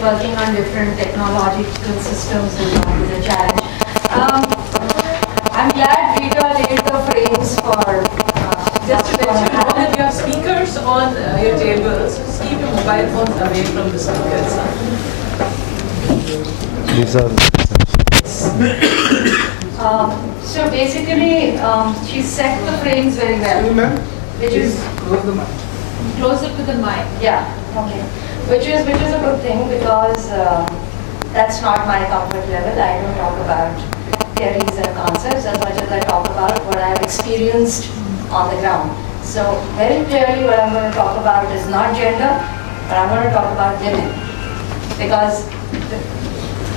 and working on different technological systems is always a challenge. I'm glad Rita laid the frames for just to mention, if you have speakers on your tables, just keep your mobile phones away from the speakers. These are so basically, she set the frames very well, which is closer to the mic. Yeah, okay. Which is a good thing because that's not my comfort level. I don't talk about theories and concepts as much as I talk about what I've experienced on the ground. So very clearly, what I'm going to talk about is not gender, but I'm going to talk about women, because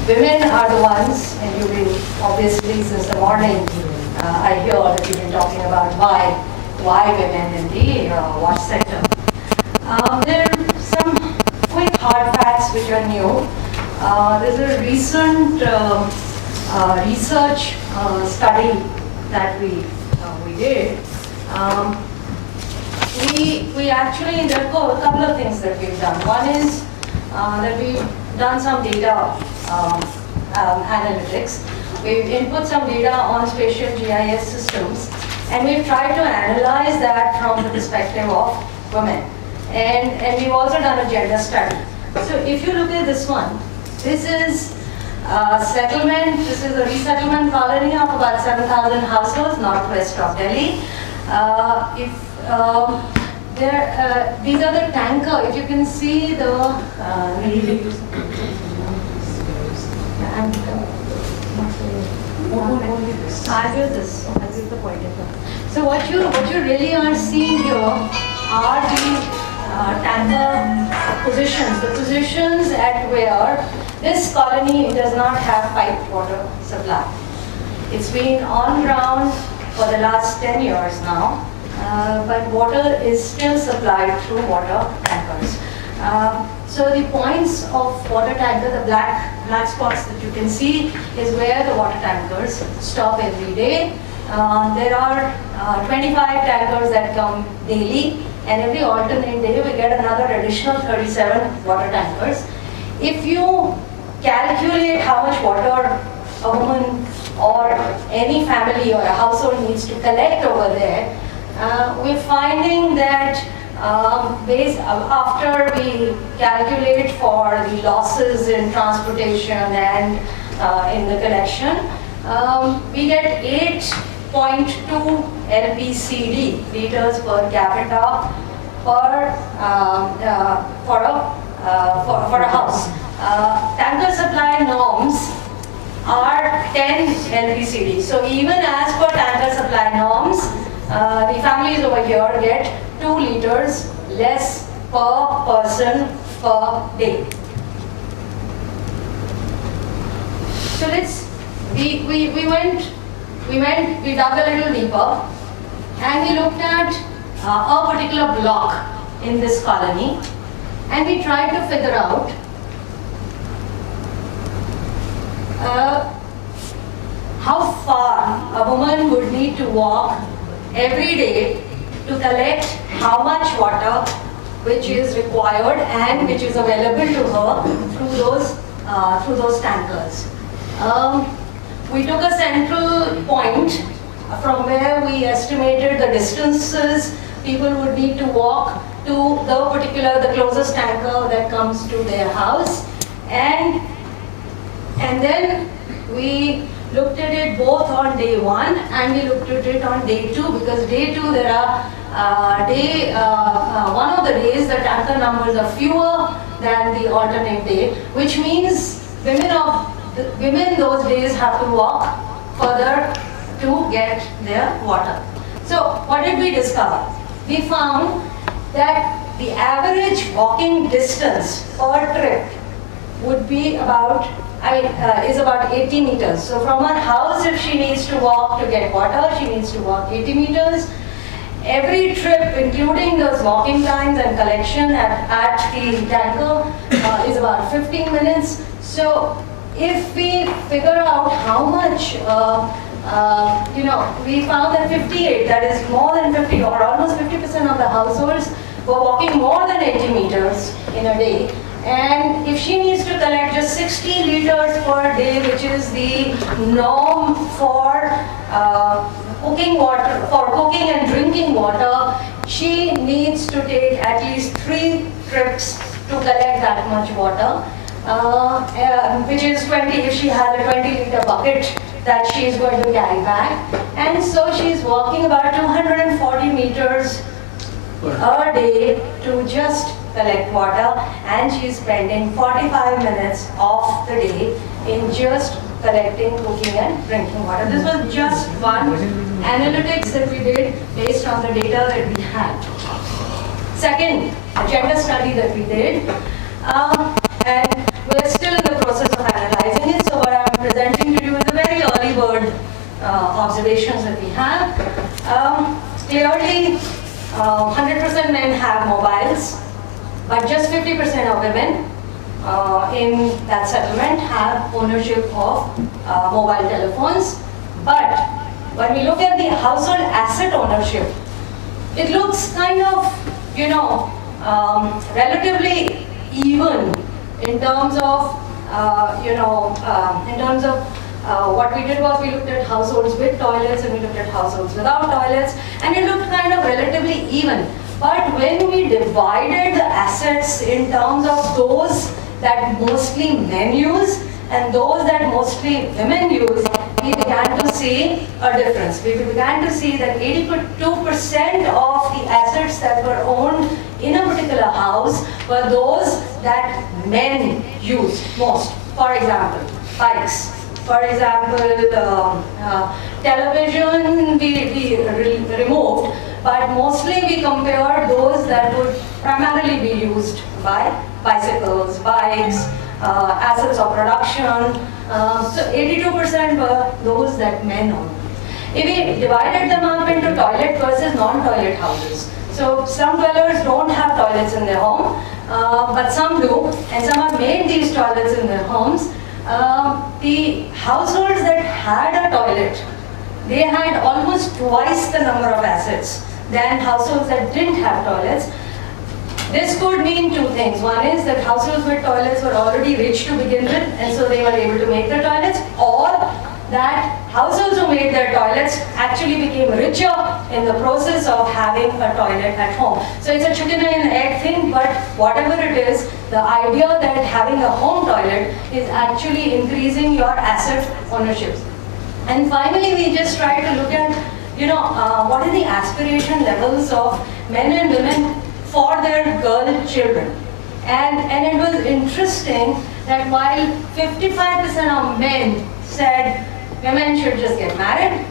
women are the ones, and you've been, obviously, since the morning, I hear that you've been talking about why women in the wash sector. There are some quick hard facts which are new. There's a recent research study that we did. We actually, there are a couple of things that we've done. One is that we've done some data analytics. We've input some data on spatial GIS systems, and we've tried to analyze that from the perspective of women. And we've also done a gender study. So if you look at this one, this is settlement. This is a resettlement colony of about 7,000 households northwest of Delhi. These are the tanker. If you can see the I'll do this. I'll use the pointer. So what you really are seeing here are the tanker positions. The positions at where this colony does not have piped water supply. It's been on ground for the last 10 years now, but water is still supplied through water tankers. So the points of water tanker, the black spots that you can see, is where the water tankers stop every day. There are 25 tankers that come daily, and every alternate day we get another additional 37 water tankers. If you calculate how much water a woman or any family or a household needs to collect over there, we're finding that after we calculate for the losses in transportation and in the collection, we get 8.2 LPCD, liters per capita, for a house. Tanker supply norms are 10 LPCD. So even as per tanker supply norms, the families over here get 2 liters less per person per day. So we dug a little deeper, and we looked at a particular block in this colony, and we tried to figure out how far a woman would need to walk every day to collect how much water which is required and which is available to her through those tankers. We took a central point from where we estimated the distances people would need to walk to the closest tanker that comes to their house, and then we looked at it both on day 1 and we looked at it on day 2, because day 2 there are one of the days the tanker numbers are fewer than the alternate day, which means women those days have to walk further to get their water. So what did we discover? We found that the average walking distance per trip would be about 80 meters. So from her house, if she needs to walk to get water, she needs to walk 80 meters. Every trip, including those walking times and collection at the tanker, is about 15 minutes. So if we figure out how much, we found that 58, that is more than 50 or almost 50% of the households were walking more than 80 meters in a day. And if she needs to collect just 60 liters per day, which is the norm for cooking water, for cooking and drinking water, she needs to take at least 3 trips to collect that much water, which is 20 if she has a 20-liter bucket that she is going to carry back. And so she is walking about 240 meters a day to just collect water, and she is spending 45 minutes of the day in just collecting, cooking and drinking water. This was just one analytics that we did based on the data that we had. Second, a gender study that we did, and we're still in the process of analyzing it, so what I'm presenting to you is a very early bird observations that we have. Clearly, 100% men have mobiles, but just 50% of women in that settlement have ownership of mobile telephones. But when we look at the household asset ownership, it looks kind of, relatively even in terms of, what we did was we looked at households with toilets and we looked at households without toilets, and it looked kind of relatively even. But when we divided the assets in terms of those that mostly men use and those that mostly women use, we began to see a difference. We began to see that 82% of the assets that were owned in a particular house were those that men used most. For example, bikes. For example, television we removed, but mostly we compared those that would primarily be used by bicycles, bikes, assets of production. So 82% were those that men owned. If we divided them up into toilet versus non-toilet houses. So some dwellers don't have toilets in their home, but some do, and some have made these toilets in their homes. The households that had a toilet, they had almost twice the number of assets than households that didn't have toilets. This could mean two things. One is that households with toilets were already rich to begin with, and so they were able to make their toilets, or that households who made their toilets actually became richer in the process of having a toilet at home. So it's a chicken and egg thing, but whatever it is, the idea that having a home toilet is actually increasing your asset ownership. And finally, we just try to look at, what are the aspiration levels of men and women for their girl children. And it was interesting that while 55% of men said women should just get married,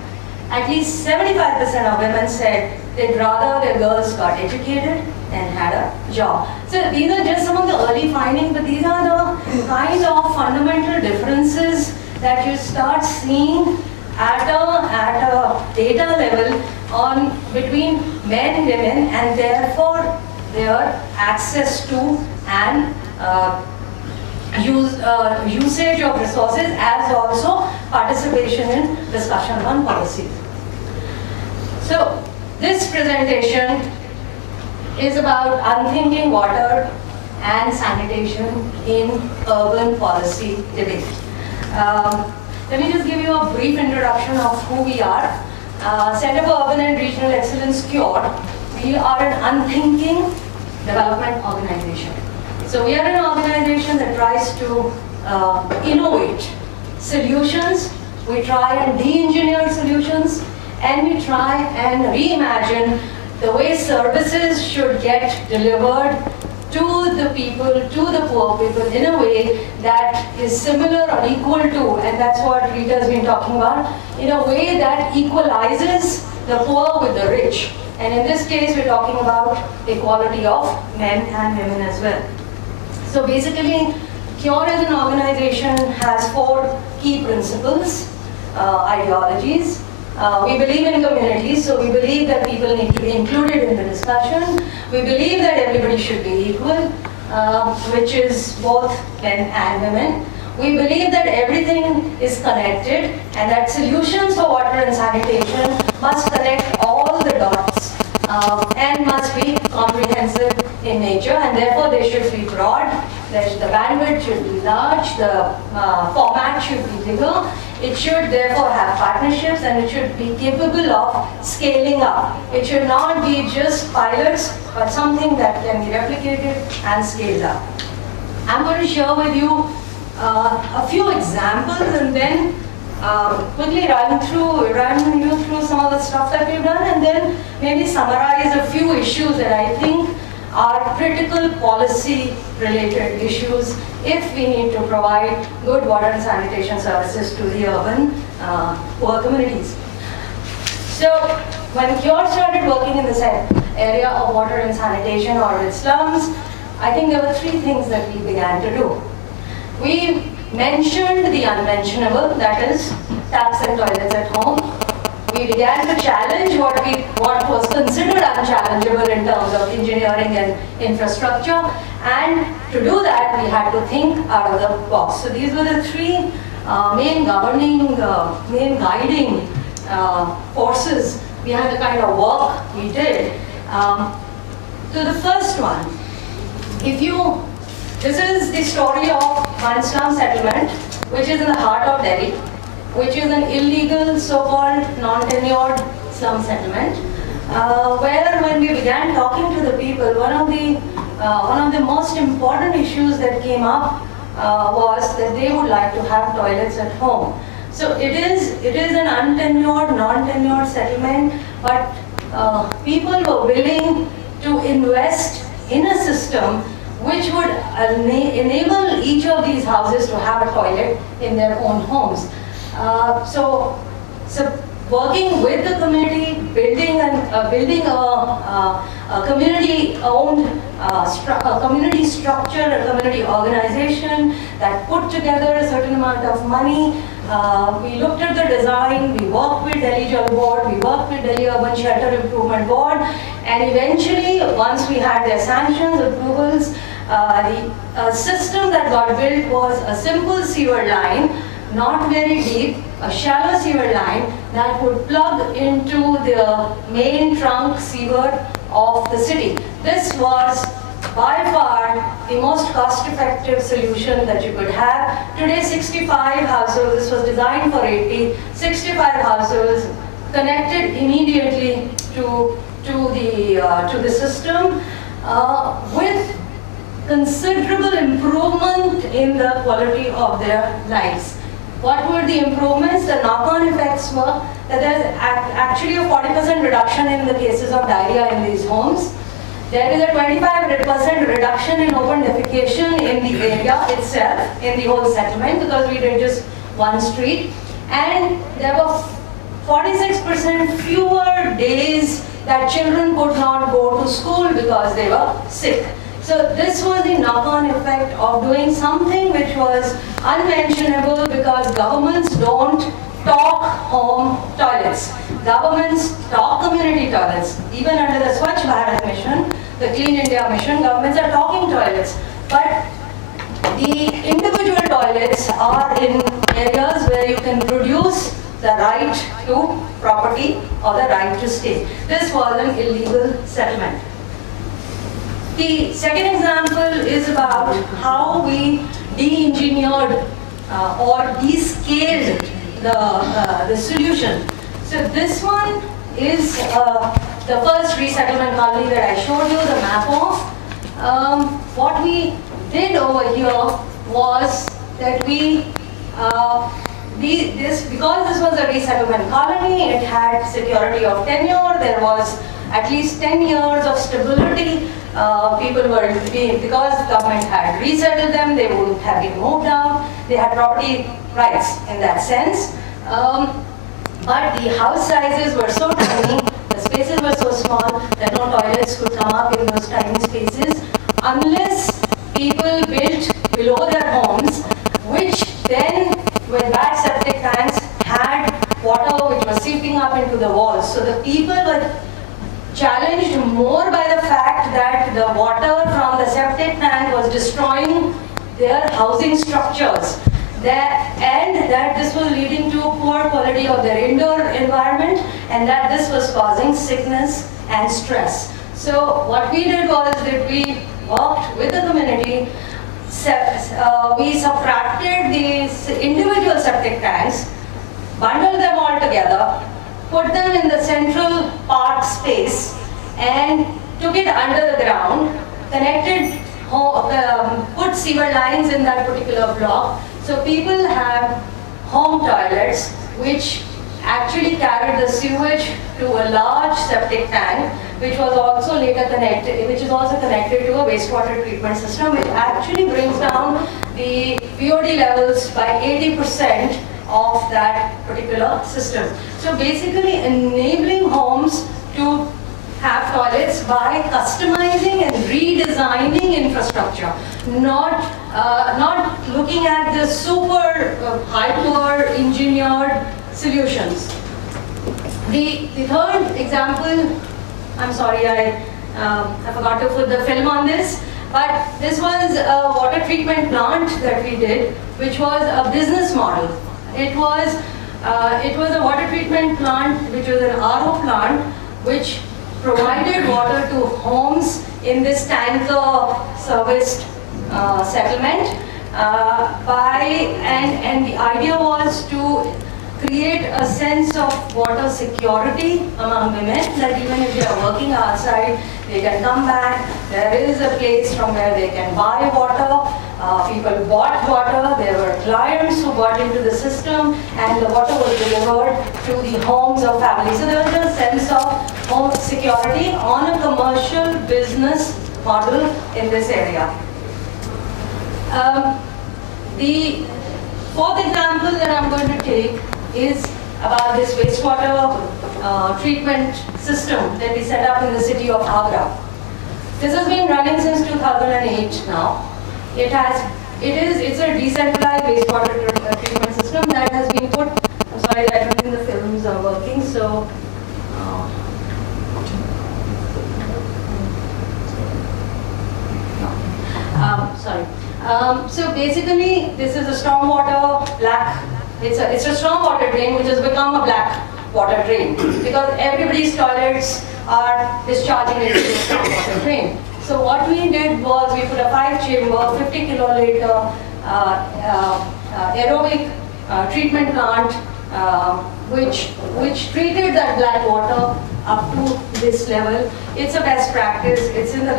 at least 75% of women said they'd rather their girls got educated and had a job. So these are just some of the early findings, but these are the kind of fundamental differences that you start seeing at a data level between men and women, and therefore their access to and usage of resources, as also participation in discussion on policy. So this presentation is about unthinking water and sanitation in urban policy debate. Let me just give you a brief introduction of who we are. Center for Urban and Regional Excellence, CURE. We are an unthinking development organization. So we are an organization that tries to innovate solutions. We try and de-engineer solutions, and we try and reimagine the way services should get delivered to the people, to the poor people, in a way that is similar or equal to, and that's what Rita has been talking about, in a way that equalizes the poor with the rich. And in this case, we're talking about equality of men and women as well. So basically, CURE as an organization has 4 key principles, ideologies. We believe in communities, so we believe that people need to be included in the discussion. We believe that everybody should be equal, which is both men and women. We believe that everything is connected, and that solutions for water and sanitation must connect all the dots and must be comprehensive in nature, and therefore they should be broad, The bandwidth should be large, the format should be bigger. It should therefore have partnerships, and it should be capable of scaling up. It should not be just pilots, but something that can be replicated and scaled up. I'm going to share with you a few examples, and then quickly run you through some of the stuff that we've done, and then maybe summarize a few issues that I think are critical policy related issues if we need to provide good water and sanitation services to the urban poor communities. So when Cure started working in this area of water and sanitation or with slums, I think there were three things that we began to do. We mentioned the unmentionable, that is taps and toilets at home. We began to challenge what was considered unchallengeable in terms of engineering and infrastructure, and to do that we had to think out of the box. So these were the three main guiding forces behind the kind of work we did. So the first one, this is the story of one slum settlement, which is in the heart of Delhi, which is an illegal, so-called non-tenured slum settlement, where when we began talking to the people, one of the most important issues that came up was that they would like to have toilets at home. So it is an untenured, non-tenured settlement, but people were willing to invest in a system which would enable each of these houses to have a toilet in their own homes. So working with the community, building a community-owned community structure, a community organization that put together a certain amount of money. We looked at the design, we worked with Delhi Jal Board, we worked with Delhi Urban Shelter Improvement Board, and eventually, once we had their sanctions, approvals, the system that got built was a simple sewer line, not very deep, a shallow sewer line that would plug into the main trunk sewer of the city. This was by far the most cost-effective solution that you could have. Today, 65 households, this was designed for 80, 65 households connected immediately to the system with considerable improvement in the quality of their lives. What were the improvements? The knock-on effects were that there's actually a 40% reduction in the cases of diarrhea in these homes. There is a 25% reduction in open defecation in the area itself, in the whole settlement, because we did just one street. And there were 46% fewer days that children could not go to school because they were sick. So this was the knock-on effect of doing something which was unmentionable, because governments don't talk home toilets. Governments talk community toilets. Even under the Swachh Bharat mission, the Clean India mission, governments are talking toilets. But the individual toilets are in areas where you can produce the right to property or the right to stay. This was an illegal settlement. The second example is about how we de-engineered or descaled the solution. So this one is the first resettlement colony that I showed you the map of. What we did over here was that because this was a resettlement colony, it had security of tenure, there was at least 10 years of stability. People were because the government had resettled them, they wouldn't have been moved out. They had property rights in that sense. But the house sizes were so tiny, the spaces were so small that no toilets could come up in those tiny spaces unless people built below their homes, which then, with bad septic tanks, had water which was seeping up into the walls. So the people were challenged more by the fact that the water from the septic tank was destroying their housing structures, and that this was leading to poor quality of their indoor environment, and that this was causing sickness and stress. So what we did was that we worked with the community, we subtracted these individual septic tanks, bundled them all together, put them in the central park space, and took it under the ground, connected, put sewer lines in that particular block. So people have home toilets which actually carried the sewage to a large septic tank, which was also later connected, which is also connected to a wastewater treatment system, which actually brings down the VOD levels by 80% of that particular system. So basically enabling homes to have toilets by customizing and redesigning infrastructure, not looking at the super hyper engineered solutions. The third example, I'm sorry, I forgot to put the film on this, but this was a water treatment plant that we did, which was a business model. It was a water treatment plant, which was an RO plant, which provided water to homes in this tanker serviced settlement. And the idea was to create a sense of water security among women, that even if they are working outside, they can come back. There is a place from where they can buy water. People bought water. There were clients who got into the system, and the water was delivered to the homes of families. So there was a sense of home security on a commercial business model in this area. The fourth example that I'm going to take is about this wastewater treatment system that we set up in the city of Agra. This has been running since 2008 now. It's a decentralized wastewater treatment system that has been put. I'm sorry, I don't think the films are working, so. Sorry. So basically, this is a stormwater black. It's a stormwater drain which has become a black water drain because everybody's toilets are discharging into the stormwater drain. So what we did was we put a 5-chamber, 50 kiloliter aerobic treatment plant which treated that black water up to this level. It's a best practice. It's in the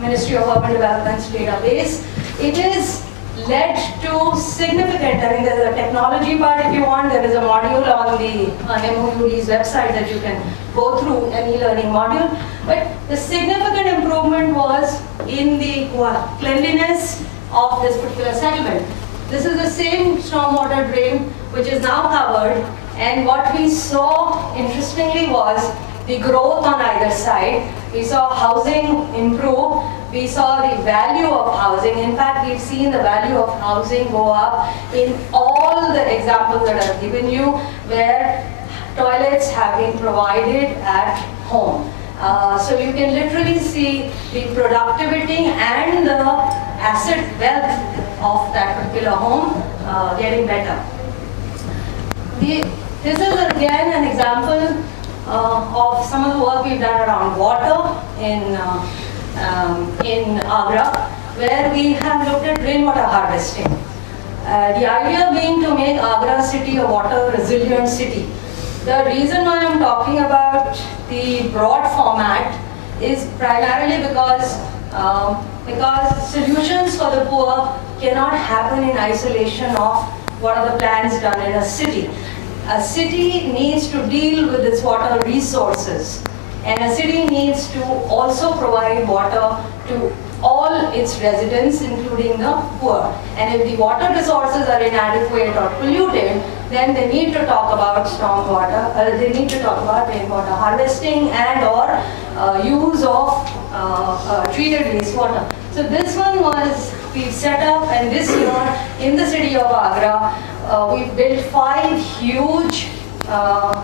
Ministry of Urban Development's database. It is led to significant, I mean, there's a technology part if you want. There is a module on the MOUD's website that you can go through, an e-learning module. But the significant improvement was in the cleanliness of this particular settlement. This is the same stormwater drain which is now covered, and what we saw interestingly was the growth on either side. We saw housing improve. We saw the value of housing. In fact, we've seen the value of housing go up in all the examples that I've given you, where toilets have been provided at home. So you can literally see the productivity and the asset wealth of that particular home getting better. This is again an example of some of the work we've done around water in Agra, where we have looked at rainwater harvesting. The idea being to make Agra city a water resilient city. The reason why I'm talking about the broad format is primarily because solutions for the poor cannot happen in isolation of what are the plans done in a city. A city needs to deal with its water resources, and a city needs to also provide water to all its residents, including the poor. And if the water resources are inadequate or polluted, then they need to talk about stormwater, they need to talk about rainwater harvesting and or use of treated wastewater. So this one was, we've set up, and this year in the city of Agra, we've built 5 huge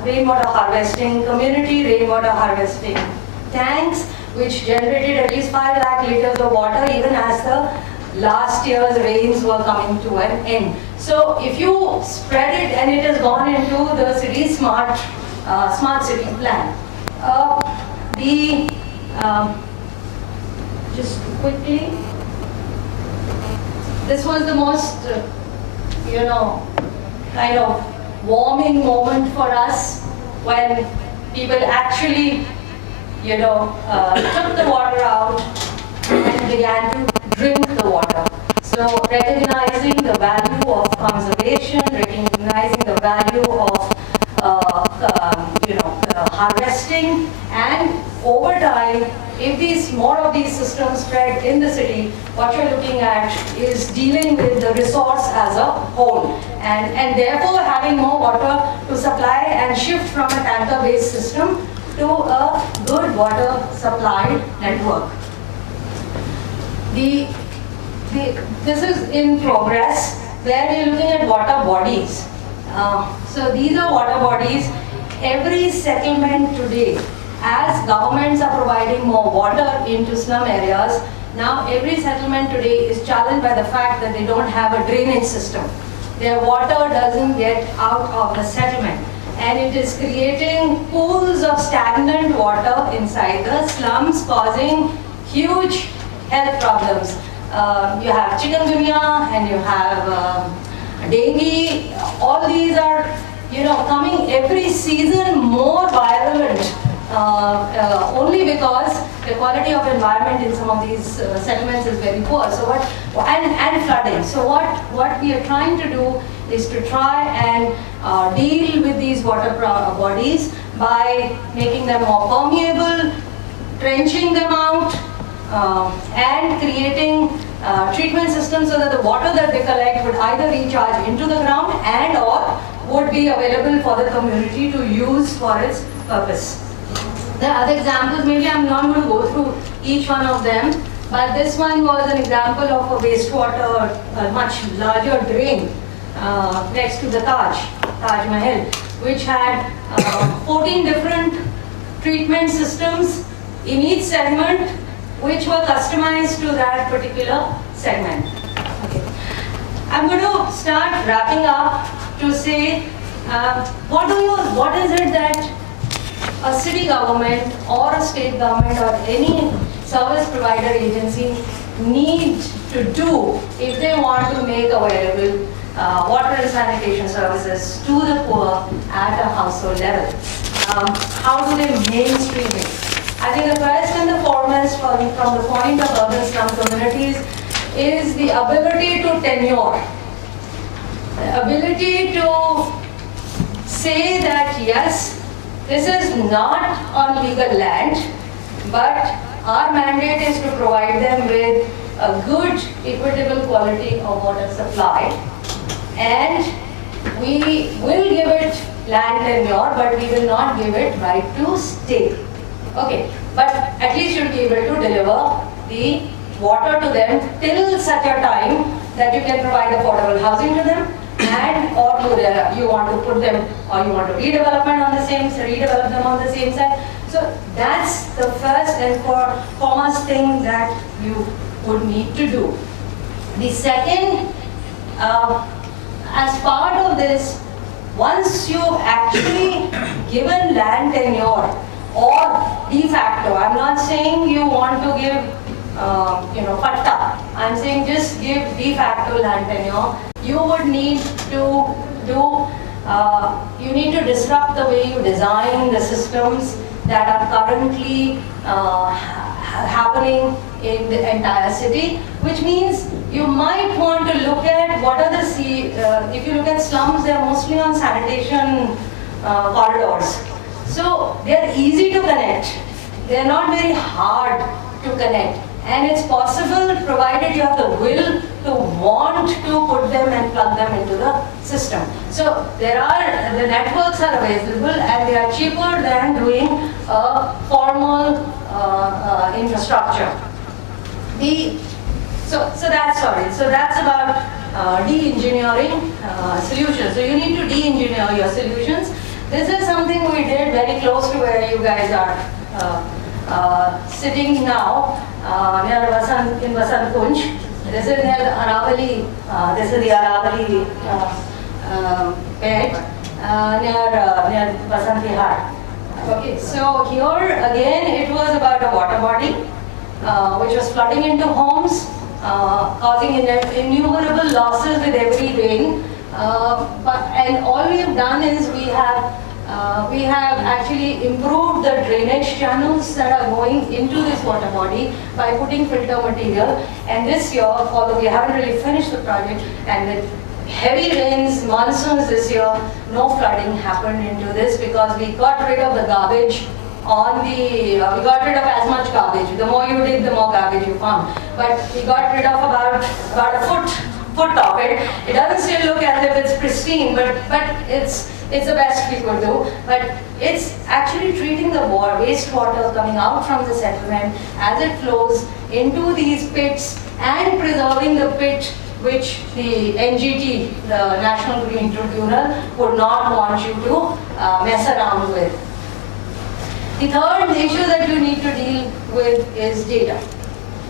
rainwater harvesting, community rainwater harvesting tanks, which generated at least 5 lakh liters of water even as the last year's rains were coming to an end. So if you spread it, and it has gone into the city smart city plan. Just quickly, this was the most, kind of warming moment for us when people actually, took the water out and began to drink the water. So recognizing the value of conservation, recognizing the value of harvesting, and over time, if more of these systems spread in the city, what you're looking at is dealing with the resource as a whole, and therefore having more water to supply and shift from a tanker-based system to a good water supply network. This is in progress, where we're looking at water bodies. So these are water bodies. Every settlement today, as governments are providing more water into slum areas, now every settlement today is challenged by the fact that they don't have a drainage system. Their water doesn't get out of the settlement, and it is creating pools of stagnant water inside the slums, causing huge health problems. You have chikungunya and you have dengue. All these are, coming every season more virulent, only because the quality of environment in some of these settlements is very poor. So and flooding. So what we are trying to do is to try and deal with these water bodies by making them more permeable, trenching them out, and creating treatment systems so that the water that they collect would either recharge into the ground and or would be available for the community to use for its purpose. There are other examples, maybe I'm not going to go through each one of them, but this one was an example of a wastewater, a much larger drain next to the Taj Mahal, which had 14 different treatment systems in each segment, which were customized to that particular segment. Okay. I'm going to start wrapping up to say, what is it that a city government or a state government or any service provider agency need to do if they want to make available water and sanitation services to the poor at a household level? How do they mainstream it? I think the first and the foremost from the point of urban slum communities is the ability to tenure. The ability to say that yes, this is not on legal land, but our mandate is to provide them with a good, equitable quality of water supply, and we will give it land tenure, but we will not give it right to stay. Okay, but at least you'll be able to deliver the water to them till such a time that you can provide affordable housing to them, and or you want to put them, or you want to redevelop them on the same side. So that's the first and foremost thing that you would need to do. The second, as part of this, once you've actually given land tenure, or de facto, I'm not saying you want to give, patta. I'm saying just give de facto land tenure. You would need to disrupt the way you design the systems that are currently happening in the entire city, which means you might want to look at what are if you look at slums, they're mostly on sanitation corridors. So they're easy to connect. They're not very hard to connect. And it's possible, provided you have the will to want to put them and plug them into the system. So the networks are available, and they are cheaper than doing a formal infrastructure. So that's about de-engineering solutions. So you need to de-engineer your solutions. This is something we did very close to where you guys are sitting now, near Vasant Kunj. This is near the Aravali. This is the Aravali bed near Vasant Vihar. Okay, so here again it was about a water body which was flooding into homes. causing innumerable losses with every rain. And all we have done is we have actually improved the drainage channels that are going into this water body by putting filter material. And this year, although we haven't really finished the project, and with heavy rains, monsoons this year, no flooding happened into this because we got rid of the garbage on the, we got rid of as much garbage. The more you dig, the more garbage you found. But we got rid of about a foot of it. It doesn't still look as if it's pristine, but it's the best we could do. But it's actually treating the wastewater coming out from the settlement as it flows into these pits and preserving the pit which the NGT, the National Green Tribunal, would not want you to mess around with. The third issue that you need to deal with is data.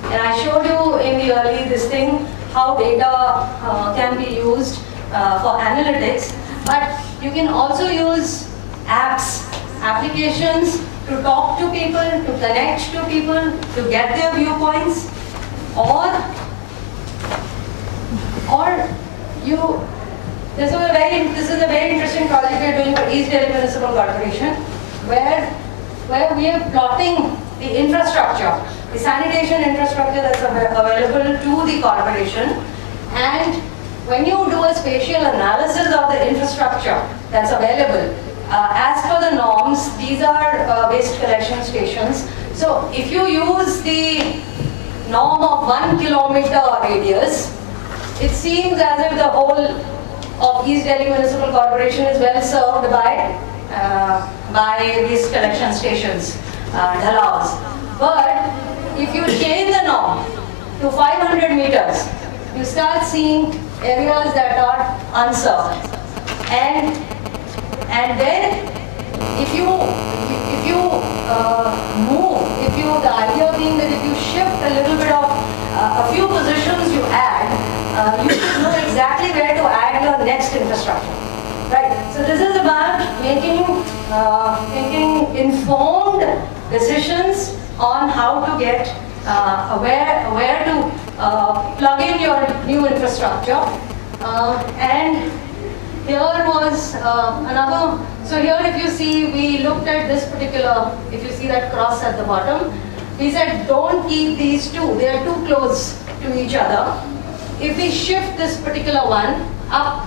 And I showed you in the early this thing how data can be used for analytics, but you can also use apps, applications to talk to people, to connect to people, to get their viewpoints, or this is a very interesting project we're doing for East Delhi Municipal Corporation, where we are plotting the infrastructure, the sanitation infrastructure that's available to the corporation. And when you do a spatial analysis of the infrastructure that's available, as per the norms, these are waste collection stations. So if you use the norm of 1 kilometer radius, it seems as if the whole of East Delhi Municipal Corporation is well served by waste collection stations, dhalaus. But if you change the norm to 500 meters, you start seeing areas that are unserved. And then if you the idea being that if you shift a little bit of a few positions you add, you should know exactly where to add your next infrastructure. Right. So this is about making informed decisions on how to get where to plug in your new infrastructure. And here was another. So here, if you see, we looked at this particular. If you see that cross at the bottom, we said don't keep these two. They are too close to each other. If we shift this particular one up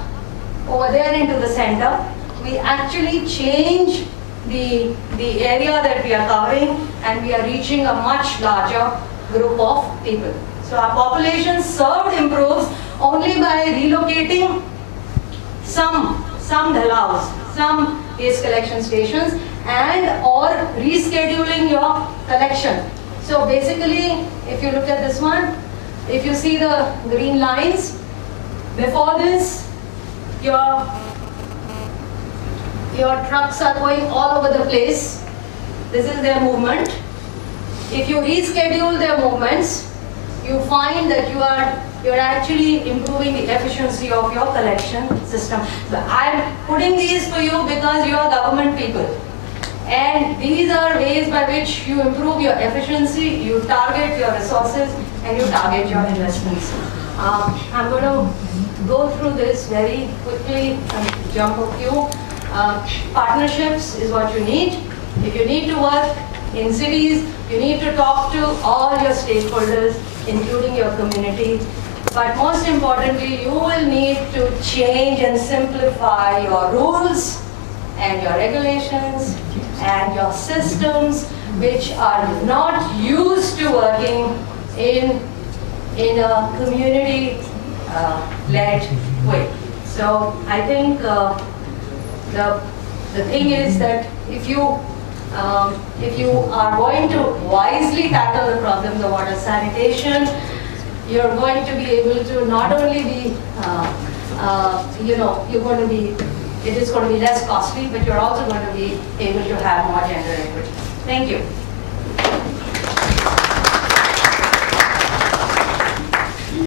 over there into the center, we actually change the area that we are covering, and we are reaching a much larger group of people. So our population served improves only by relocating some dhalaus, some waste collection stations, and or rescheduling your collection. So basically, if you look at this one, if you see the green lines, before this, your trucks are going all over the place. This is their movement. If you reschedule their movements, you find that you're actually improving the efficiency of your collection system. So I'm putting these for you because you are government people. And these are ways by which you improve your efficiency, you target your resources, and you target your investments. I'm going to go through this very quickly and jump a few. Partnerships is what you need. If you need to work in cities, you need to talk to all your stakeholders, including your community. But most importantly, you will need to change and simplify your rules and your regulations and your systems, which are not used to working in a community-led way. So I think the thing is that if you are going to wisely tackle the problems of water sanitation, you're going to be able to not only be, it is going to be less costly, but you're also going to be able to have more gender equity. Thank you.